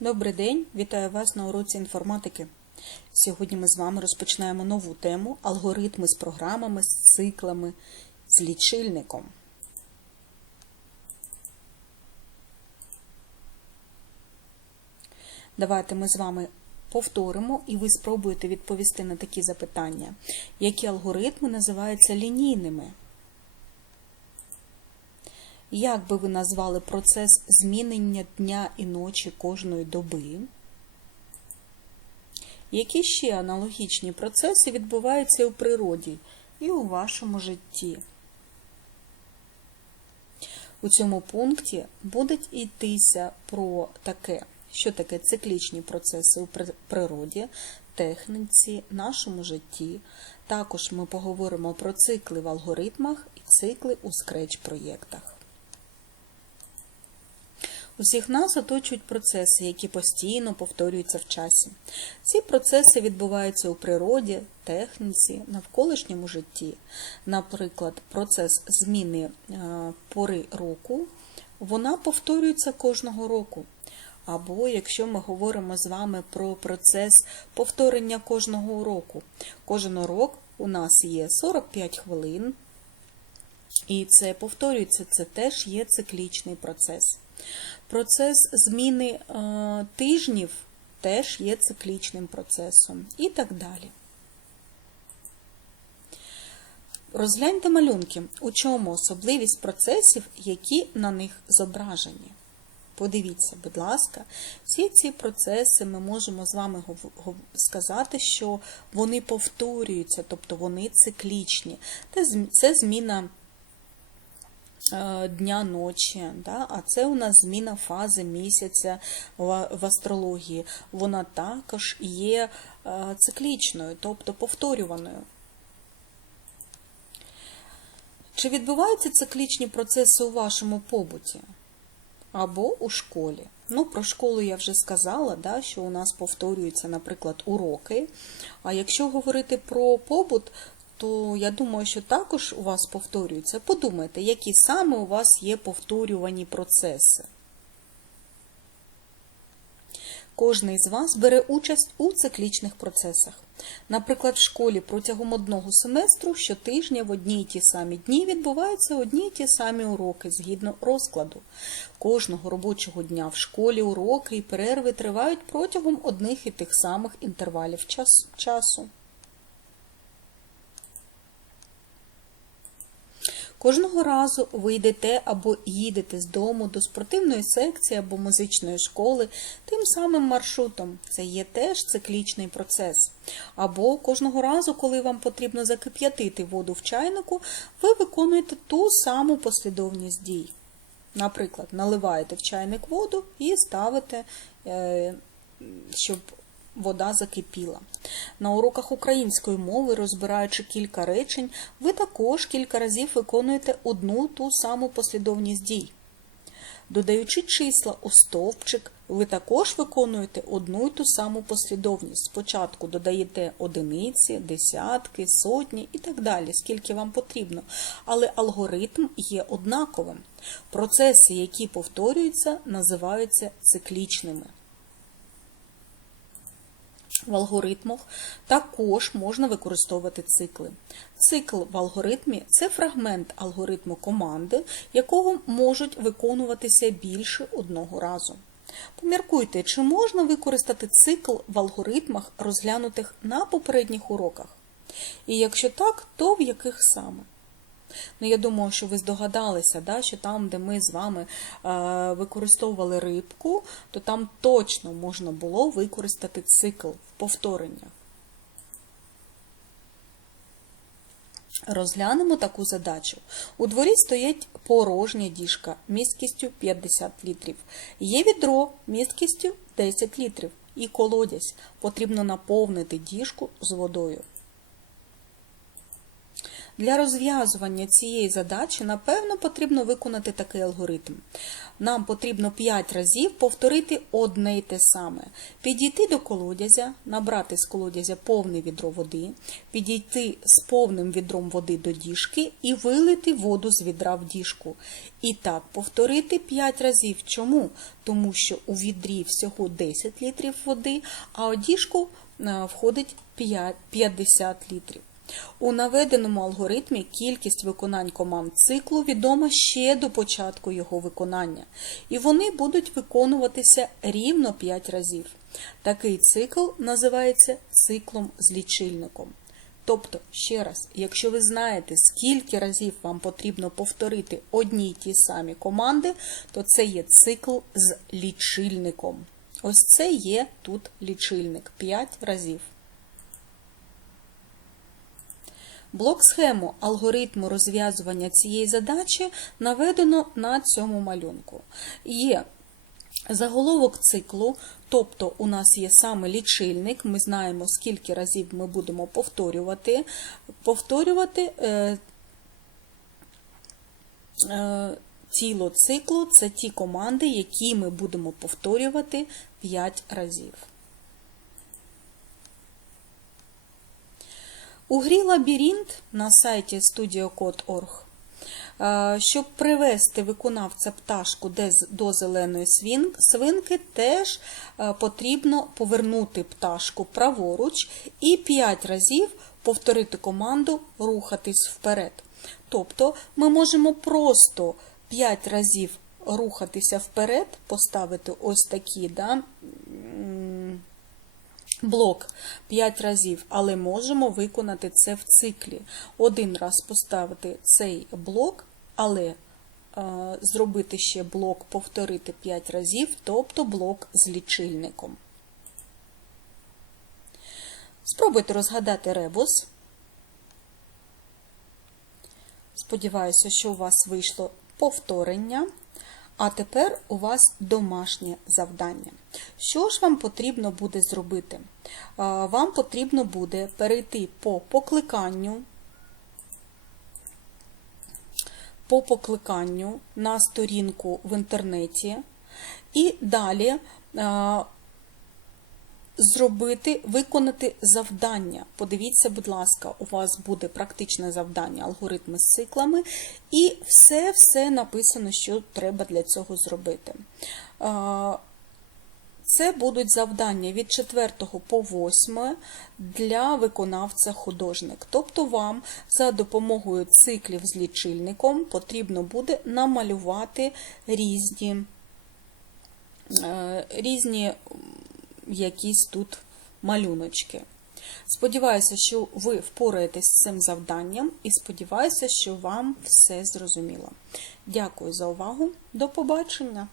Добрий день, вітаю вас на уроці інформатики. Сьогодні ми з вами розпочинаємо нову тему алгоритми з програмами, з циклами, з лічильником. Давайте ми з вами повторимо і ви спробуєте відповісти на такі запитання. Які алгоритми називаються лінійними? Як би ви назвали процес змінення дня і ночі кожної доби? Які ще аналогічні процеси відбуваються у природі і у вашому житті? У цьому пункті буде йтися про таке, що таке циклічні процеси у природі, техніці, нашому житті. Також ми поговоримо про цикли в алгоритмах і цикли у скреч-проєктах. Усіх нас оточують процеси, які постійно повторюються в часі. Ці процеси відбуваються у природі, техніці, навколишньому житті. Наприклад, процес зміни е, пори року, вона повторюється кожного року. Або якщо ми говоримо з вами про процес повторення кожного року. Кожен урок у нас є 45 хвилин, і це повторюється, це теж є циклічний процес. Процес зміни е, тижнів теж є циклічним процесом і так далі. Розгляньте малюнки, у чому особливість процесів, які на них зображені. Подивіться, будь ласка, всі ці процеси ми можемо з вами сказати, що вони повторюються, тобто вони циклічні. Це зміна дня ночі, да? а це у нас зміна фази місяця в в астрології. Вона також є е, циклічною, тобто повторюваною. Чи відбуваються циклічні процеси у вашому побуті? Або у школі. Ну, про школу я вже сказала, да, що у нас повторюються, наприклад, уроки. А якщо говорити про побут, то я думаю, що також у вас повторюються. Подумайте, які саме у вас є повторювані процеси. Кожний з вас бере участь у циклічних процесах. Наприклад, в школі протягом одного семестру щотижня в одні й ті самі дні відбуваються одні й ті самі уроки згідно розкладу. Кожного робочого дня в школі уроки і перерви тривають протягом одних і тих самих інтервалів часу. Кожного разу ви йдете або їдете з дому до спортивної секції або музичної школи тим самим маршрутом. Це є теж циклічний процес. Або кожного разу, коли вам потрібно закип'ятити воду в чайнику, ви виконуєте ту саму послідовність дій. Наприклад, наливаєте в чайник воду і ставите, е, щоб вода закипіла. На уроках української мови, розбираючи кілька речень, ви також кілька разів виконуєте одну ту саму послідовність дій. Додаючи числа у стовпчик, ви також виконуєте одну й ту саму послідовність. Спочатку додаєте одиниці, десятки, сотні і так далі, скільки вам потрібно. Але алгоритм є однаковим. Процеси, які повторюються, називаються циклічними. В алгоритмах також можна використовувати цикли. Цикл в алгоритмі це фрагмент алгоритму команди, якого можуть виконуватися більше одного разу. Поміркуйте, чи можна використати цикл в алгоритмах, розглянутих на попередніх уроках? І якщо так, то в яких саме? Ну, я думаю, що ви здогадалися, да, що там, де ми з вами е, використовували рибку, то там точно можна було використати цикл в повтореннях. Розглянемо таку задачу. У дворі стоїть порожня діжка місткістю 50 літрів. Є відро місткістю 10 літрів і колодязь. Потрібно наповнити діжку з водою. Для розв'язування цієї задачі, напевно, потрібно виконати такий алгоритм. Нам потрібно 5 разів повторити одне й те саме. Підійти до колодязя, набрати з колодязя повне відро води, підійти з повним відром води до діжки і вилити воду з відра в діжку. І так повторити 5 разів. Чому? Тому що у відрі всього 10 літрів води, а у діжку е, входить 50 літрів. У наведеному алгоритмі кількість виконань команд циклу відома ще до початку його виконання, і вони будуть виконуватися рівно 5 разів. Такий цикл називається циклом з лічильником. Тобто, ще раз, якщо ви знаєте, скільки разів вам потрібно повторити одні й ті самі команди, то це є цикл з лічильником. Ось це є тут лічильник 5 разів. Блок схему алгоритму розв'язування цієї задачі наведено на цьому малюнку. Є заголовок циклу, тобто у нас є саме лічильник, ми знаємо, скільки разів ми будемо повторювати. Повторювати е, е, тіло циклу це ті команди, які ми будемо повторювати 5 разів. У грі Лабіринт на сайті studiocode.org, е, щоб привести виконавця пташку до зеленої свинки, теж е, потрібно повернути пташку праворуч і 5 разів повторити команду рухатись вперед. Тобто ми можемо просто 5 разів рухатися вперед, поставити ось такі. да, блок 5 разів, але можемо виконати це в циклі. Один раз поставити цей блок, але е, зробити ще блок, повторити 5 разів, тобто блок з лічильником. Спробуйте розгадати ребус. Сподіваюся, що у вас вийшло повторення. А тепер у вас домашнє завдання. Що ж вам потрібно буде зробити? Вам потрібно буде перейти по покликанню, по покликанню на сторінку в інтернеті, і далі зробити, виконати завдання. Подивіться, будь ласка, у вас буде практичне завдання, алгоритми з циклами, і все-все написано, що треба для цього зробити. Це будуть завдання від 4 по 8 для виконавця художник. Тобто вам за допомогою циклів з лічильником потрібно буде намалювати різні, е, різні якісь тут малюночки. Сподіваюся, що ви впораєтесь з цим завданням, і сподіваюся, що вам все зрозуміло. Дякую за увагу. До побачення!